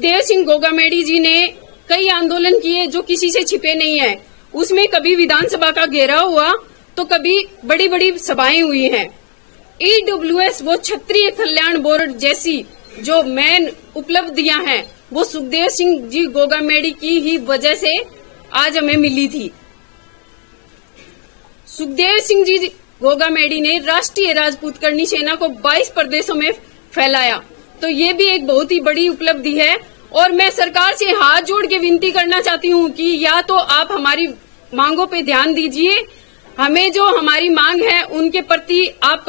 सुखदेव सिंह गोगामेडी जी ने कई आंदोलन किए जो किसी से छिपे नहीं है। उसमें कभी विधानसभा का घेराव हुआ तो कभी बड़ी बड़ी सभाएं हुई हैं। ईडब्ल्यूएस वो क्षत्रिय कल्याण बोर्ड जैसी जो मेन उपलब्धियां हैं वो सुखदेव सिंह जी गोगामेडी की ही वजह से आज हमें मिली थी। सुखदेव सिंह जी गोगामेडी ने राष्ट्रीय राजपूत करनी सेना को 22 प्रदेशों में फैलाया, तो ये भी एक बहुत ही बड़ी उपलब्धि है। और मैं सरकार से हाथ जोड़ के विनती करना चाहती हूँ कि या तो आप हमारी मांगों पे ध्यान दीजिए, हमें जो हमारी मांग है उनके प्रति आप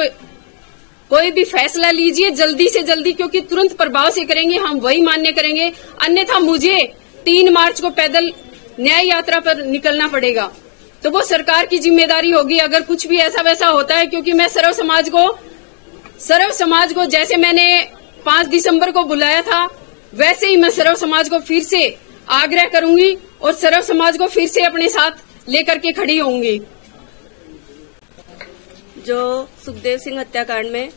कोई भी फैसला लीजिए जल्दी से जल्दी, क्योंकि तुरंत प्रभाव से करेंगे हम वही मान्य करेंगे, अन्यथा मुझे 3 मार्च को पैदल न्याय यात्रा पर निकलना पड़ेगा। तो वो सरकार की जिम्मेदारी होगी अगर कुछ भी ऐसा वैसा होता है, क्योंकि मैं सर्व समाज को जैसे मैंने 5 दिसंबर को बुलाया था वैसे ही मैं सर्व समाज को फिर से आग्रह करूंगी और सर्व समाज को फिर से अपने साथ लेकर के खड़ी होंगी। जो सुखदेव सिंह हत्याकांड में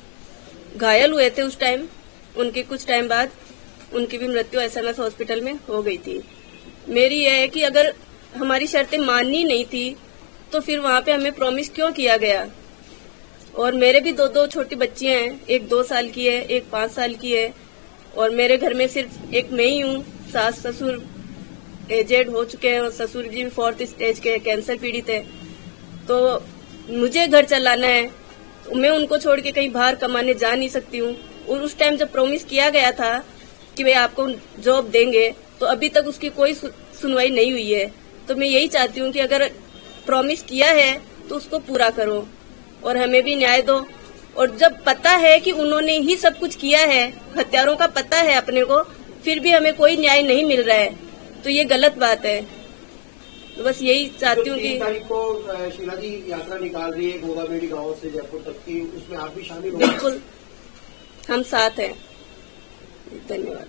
घायल हुए थे उस टाइम, उनके कुछ टाइम बाद उनकी भी मृत्यु एसएमएस हॉस्पिटल में हो गई थी। मेरी यह है कि अगर हमारी शर्तें माननी नहीं थी तो फिर वहां पे हमें प्रॉमिस क्यों किया गया। और मेरे भी 2 छोटी बच्चियां हैं, एक 2 साल की है, एक 5 साल की है, और मेरे घर में सिर्फ एक मैं ही हूँ। सास ससुर एजेड हो चुके हैं और ससुर जी भी 4th स्टेज के कैंसर पीड़ित है, तो मुझे घर चलाना है, तो मैं उनको छोड़ के कहीं बाहर कमाने जा नहीं सकती हूँ। और उस टाइम जब प्रॉमिस किया गया था कि भाई आपको जॉब देंगे, तो अभी तक उसकी कोई सुनवाई नहीं हुई है। तो मैं यही चाहती हूँ कि अगर प्रॉमिस किया है तो उसको पूरा करो और हमें भी न्याय दो। और जब पता है कि उन्होंने ही सब कुछ किया है, हत्यारों का पता है अपने को, फिर भी हमें कोई न्याय नहीं मिल रहा है, तो ये गलत बात है। तो बस यही चाहती हूँ कि 3 तारीख को शीला जी यात्रा निकाल रही है गोगामेडी गांव से जयपुर तक की, उसमें आप भी शामिल हो? बिल्कुल, हम साथ हैं। धन्यवाद।